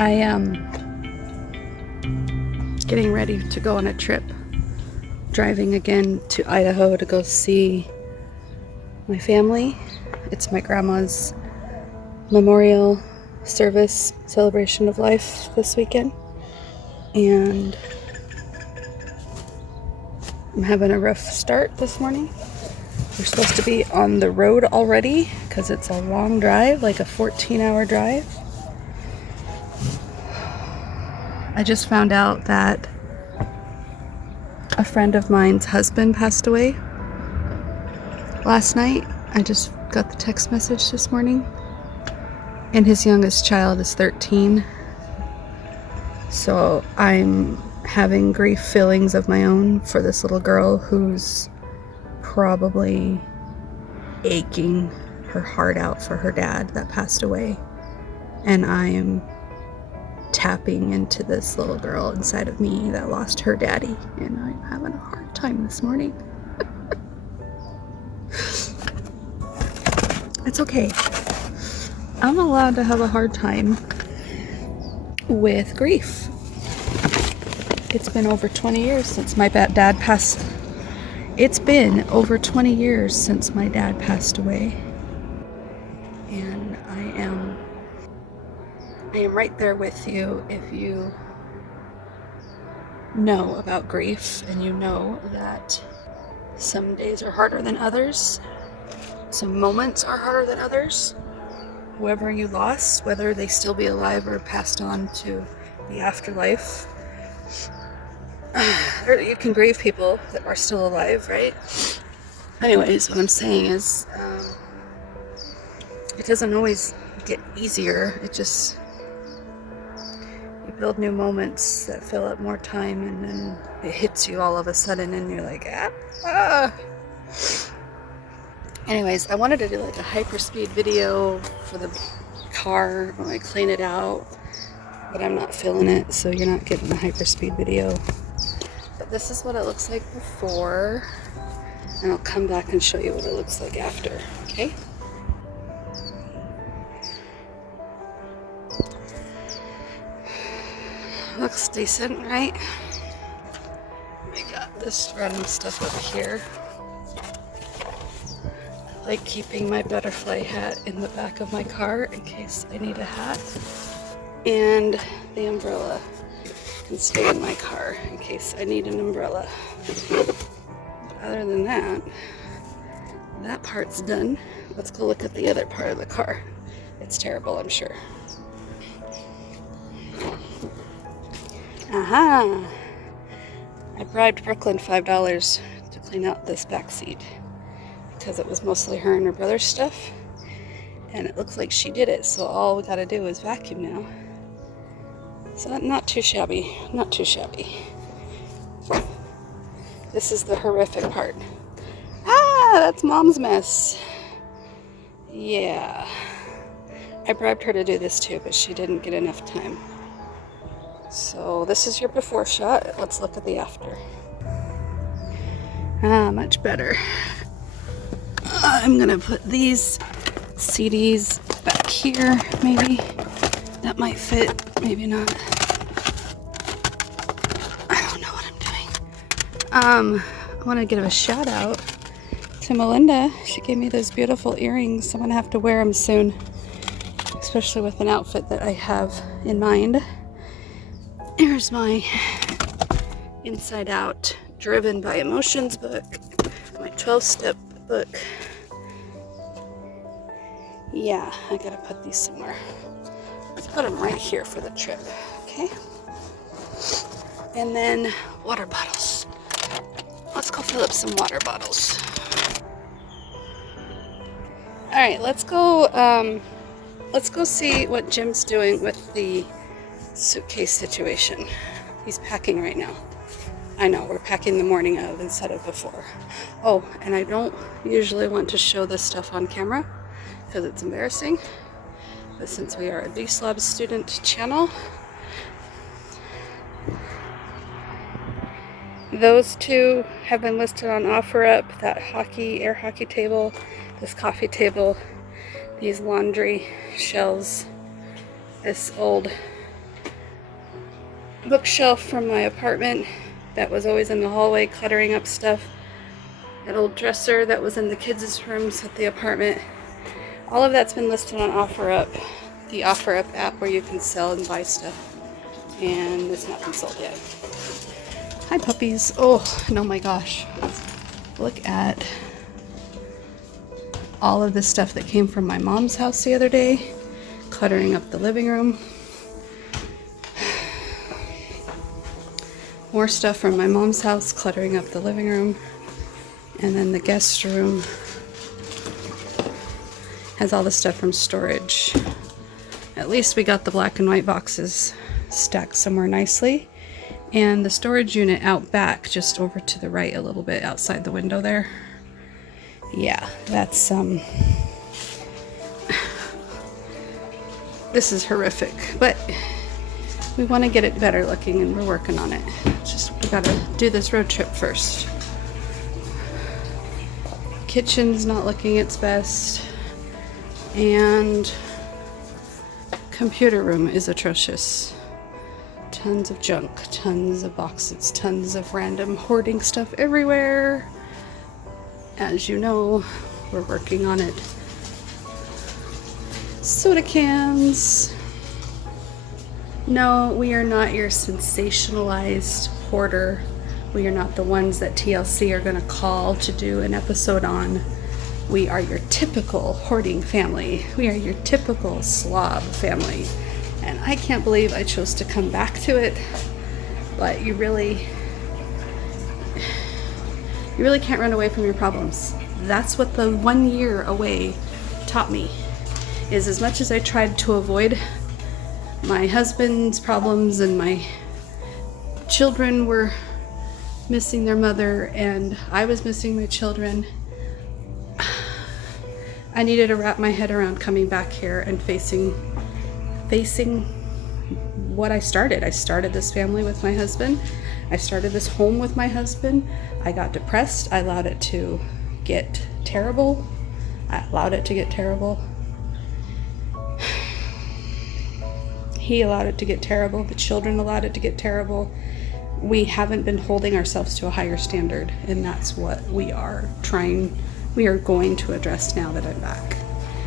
I am getting ready to go on a trip. Driving again to Idaho to go see my family. It's my grandma's memorial service, celebration of life this weekend. And I'm having a rough start this morning. We're supposed to be on the road already because it's a long drive, like a 14-hour drive. I just found out that a friend of mine's husband passed away last night. I just got the text message this morning. And his youngest child is 13. So I'm having grief feelings of my own for this little girl who's probably aching her heart out for her dad that passed away. And I am tapping into this little girl inside of me that lost her daddy. And I'm having a hard time this morning. It's okay. I'm allowed to have a hard time with grief. It's been over 20 years since my dad passed. It's been over 20 years since my dad passed away. And I am right there with you if you know about grief and you know that some days are harder than others. Some moments are harder than others. Whoever you lost, whether they still be alive or passed on to the afterlife. Or you can grieve people that are still alive, right? Anyways, what I'm saying is, it doesn't always get easier. It just, you build new moments that fill up more time, and then it hits you all of a sudden, and you're like, ah. Anyways, I wanted to do like a hyperspeed video for the car when I clean it out, but I'm not feeling it, so you're not getting the hyperspeed video. But this is what it looks like before, and I'll come back and show you what it looks like after, okay? Looks decent, right? I got this random stuff up here. I like keeping my butterfly hat in the back of my car in case I need a hat. And the umbrella can stay in my car in case I need an umbrella. But other than that, that part's done. Let's go look at the other part of the car. It's terrible, I'm sure. Aha! I bribed Brooklyn $5 to clean out this back seat because it was mostly her and her brother's stuff, and it looks like she did it, so all we gotta do is vacuum now. So not too shabby, not too shabby. This is the horrific part. Ah, that's Mom's mess. Yeah. I bribed her to do this too, but she didn't get enough time. So this is your before shot. Let's look at the after. Ah, much better. I'm gonna put these CDs back here, maybe. That might fit, maybe not. I don't know what I'm doing. I want to give a shout out to Melinda. She gave me those beautiful earrings. I'm gonna have to wear them soon, especially with an outfit that I have in mind. Here's my Inside Out Driven by Emotions book, my 12-step book. Yeah, I gotta put these somewhere. Let's put them right here for the trip, okay? And then water bottles. Let's go fill up some water bottles. All right, let's go see what Jim's doing with the suitcase situation. He's packing right now. I know, we're packing the morning of instead of before. Oh, and I don't usually want to show this stuff on camera because it's embarrassing. But since we are a D-Slab student channel, those two have been listed on OfferUp. That air hockey table, this coffee table, these laundry shelves, this old bookshelf from my apartment that was always in the hallway cluttering up stuff. That old dresser that was in the kids' rooms at the apartment. All of that's been listed on OfferUp, the OfferUp app where you can sell and buy stuff. And it's not been sold yet. Hi puppies. Oh, and oh my gosh. Look at all of this stuff that came from my mom's house the other day, cluttering up the living room. More stuff from my mom's house, cluttering up the living room. And then the guest room has all the stuff from storage. At least we got the black and white boxes stacked somewhere nicely. And the storage unit out back, just over to the right a little bit outside the window there. Yeah, that's, this is horrific, but we want to get it better looking and we're working on it. Just, we gotta do this road trip first. Kitchen's not looking its best, and computer room is atrocious. Tons of junk, tons of boxes, tons of random hoarding stuff everywhere. As you know, we're working on it. Soda cans. No, we are not your sensationalized hoarder. We are not the ones that TLC are going to call to do an episode on. We are your typical hoarding family. We are your typical slob family. And I can't believe I chose to come back to it. But you really can't run away from your problems. That's what the 1 year away taught me. Is as much as I tried to avoid my husband's problems and my children were missing their mother and I was missing my children, I needed to wrap my head around coming back here and facing what I started. I started this family with my husband. I started this home with my husband. I got depressed. I allowed it to get terrible. He allowed it to get terrible. The children allowed it to get terrible. We haven't been holding ourselves to a higher standard, and that's what we are going to address now that I'm back.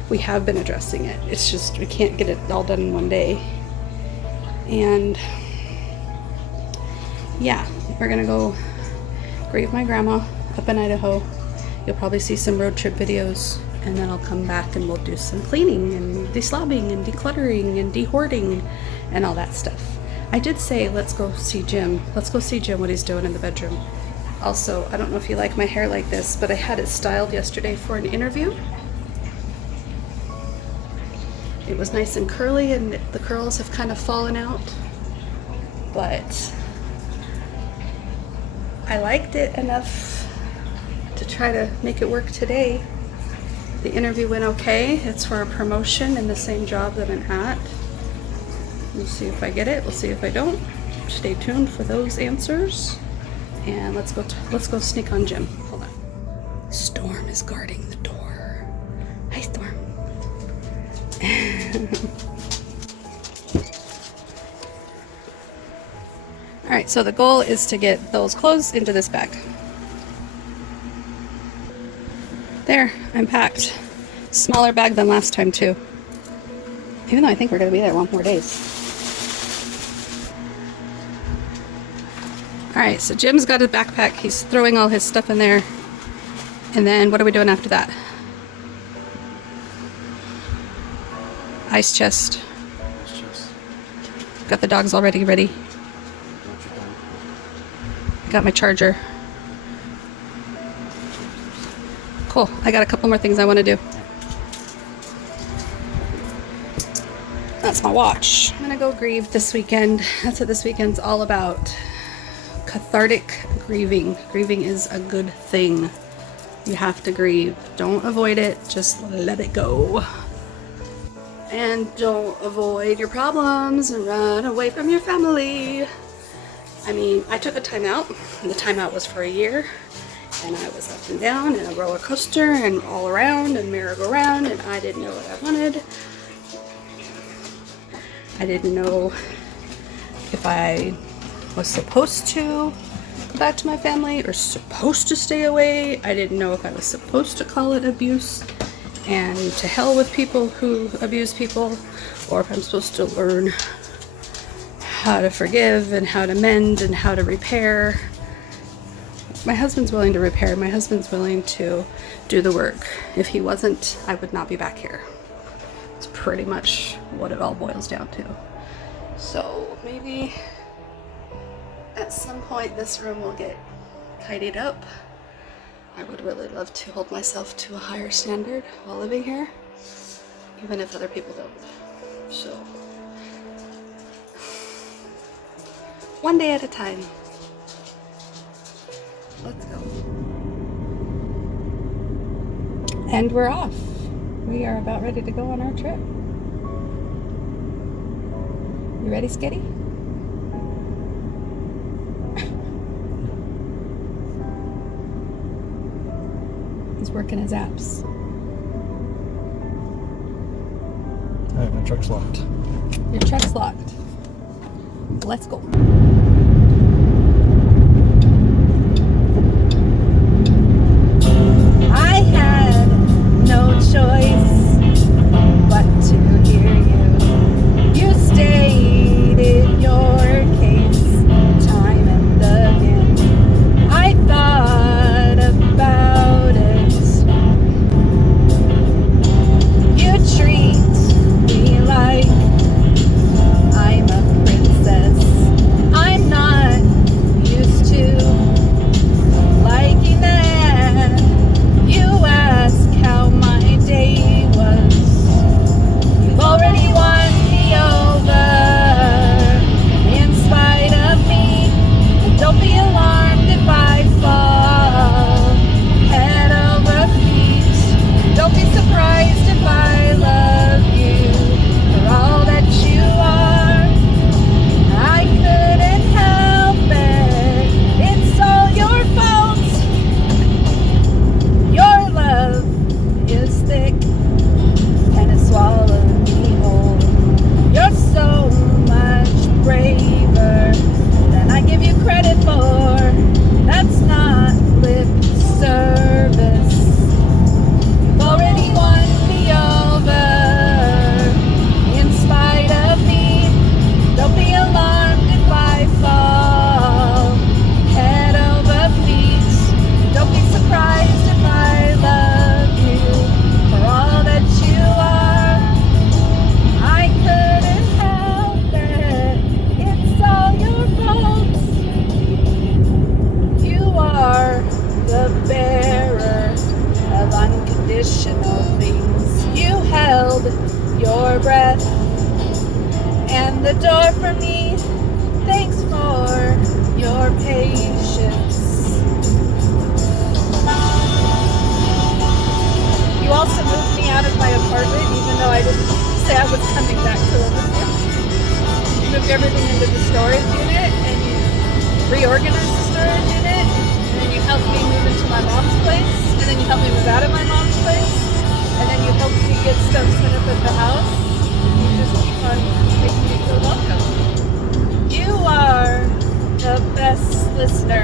We have been addressing it. It's just we can't get it all done in one day. And yeah, we're gonna go grieve my grandma up in Idaho. You'll probably see some road trip videos, and then I'll come back and we'll do some cleaning and deslobbing and decluttering and de-hoarding and all that stuff. I did say let's go see Jim. Let's go see Jim what he's doing in the bedroom. Also, I don't know if you like my hair like this, but I had it styled yesterday for an interview. It was nice and curly and the curls have kind of fallen out, but I liked it enough to try to make it work today. The interview went okay. It's for a promotion in the same job that I'm at. We'll see if I get it. We'll see if I don't. Stay tuned for those answers. And let's go sneak on Jim. Hold on. Storm is guarding the door. Hi, Storm. All right, so the goal is to get those clothes into this bag. There, I'm packed. Smaller bag than last time too. Even though I think we're gonna be there 1 more days. All right, so Jim's got his backpack. He's throwing all his stuff in there. And then what are we doing after that? Ice chest. Got the dogs already ready. Got my charger. Cool. I got a couple more things I want to do. That's my watch. I'm gonna go grieve this weekend. That's what this weekend's all about. Cathartic grieving. Grieving is a good thing. You have to grieve. Don't avoid it. Just let it go. And don't avoid your problems and run away from your family. I mean, I took a timeout. The timeout was for a year. And I was up and down and a roller coaster and all around and merry-go-round, and I didn't know what I wanted. I didn't know if I was supposed to go back to my family or supposed to stay away. I didn't know if I was supposed to call it abuse and to hell with people who abuse people, or if I'm supposed to learn how to forgive and how to mend and how to repair. My husband's willing to repair. My husband's willing to do the work. If he wasn't, I would not be back here. It's pretty much what it all boils down to. So maybe at some point this room will get tidied up. I would really love to hold myself to a higher standard while living here, even if other people don't. So, one day at a time. Let's go. And we're off. We are about ready to go on our trip. You ready, Skitty? He's working his apps. Alright, my truck's locked. Your truck's locked. Let's go. I had no choice but to hear you. You stated your case time and again. I thought about it. You treat me like I'm a princess. I'm not used to liking that. You ask how my day was. You've already won me over in spite of me. And don't be alarmed if I fall head over feet. Don't be surprised if I love you for all that you are. I couldn't help it. It's all your fault. Your love is thick and it swallowed me whole. You're so much braver than I give you credit for. That's not lip service. You've already won me over in spite of me. Don't be alarmed if I fall head over feet. Don't be surprised if I love you for all that you are. I couldn't help it. It's all your fault. You are the bearer of unconditional things. You held your breath and the door for me. Thanks for your patience. You also moved me out of my apartment, even though I didn't say I was coming back to live with you. You moved everything into the storage unit, and you reorganized the storage unit, and then you helped me move into my mom's place, and then you helped me move out of my mom's place, and then you helped me get stuff set up at the house. You just keep on making me feel welcome. You are the best listener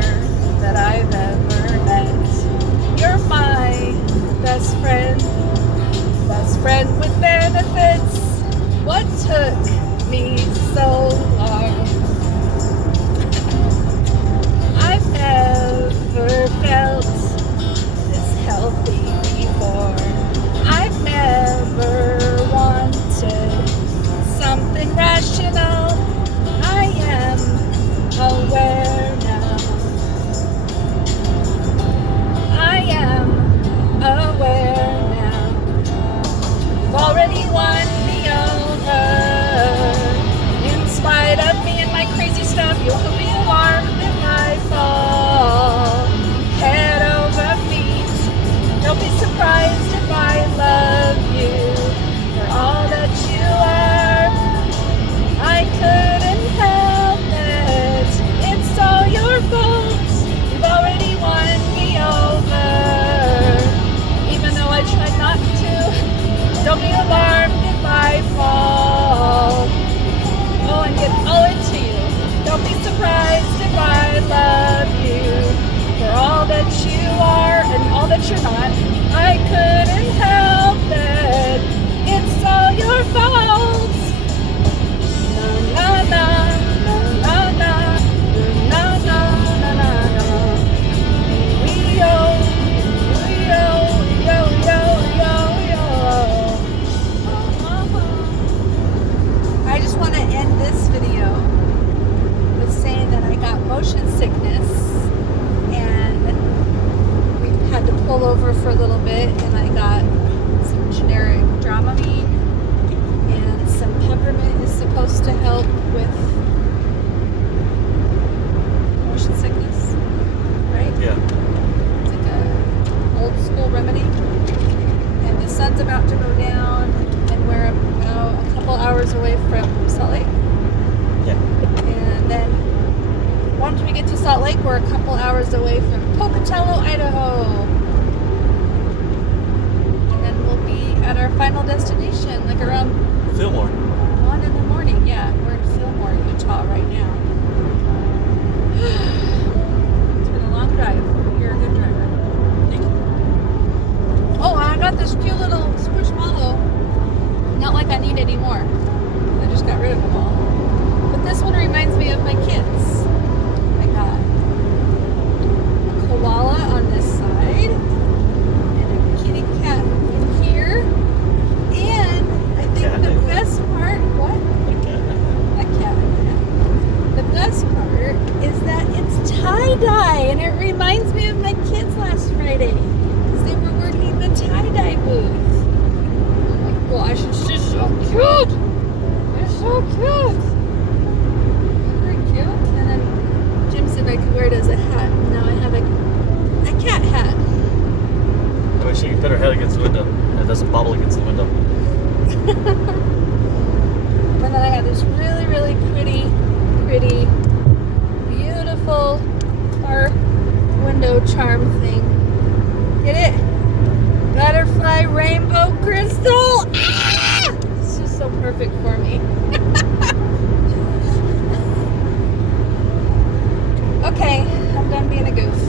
over for a little bit, and I got some generic Dramamine, and some peppermint is supposed to help with motion sickness, right? Yeah. It's like a old school remedy. And the sun's about to go down, and we're about a couple hours away from Salt Lake. Yeah. And then once we get to Salt Lake, we're a couple hours away from Pocatello, Idaho. And then we'll be at our final destination, like around Fillmore. 1 in the morning. Yeah, we're in Fillmore, Utah right now. It's been a long drive. You're a good driver. Thank you. Oh, I got this cute little squishmallow. Not like I need any more. I just got rid of them all. But this one reminds me of my kids. I got a koala on this side, and a kitty cat in here, and I think the best part, what? A cat. The best part is that it's tie-dye, and it reminds me of my kids last Friday, because they were working the tie-dye booth. Oh my gosh, it's just so cute! They're so cute! Very cute. And then Jim said I could wear it as a hat. Now I have a cat hat. I wish you could put her head against the window. It doesn't bobble against the window. And then I have this really, really pretty, beautiful car window charm thing. Get it? Butterfly rainbow crystal. Ah! It's just so perfect for me. Okay, I'm done being a goof.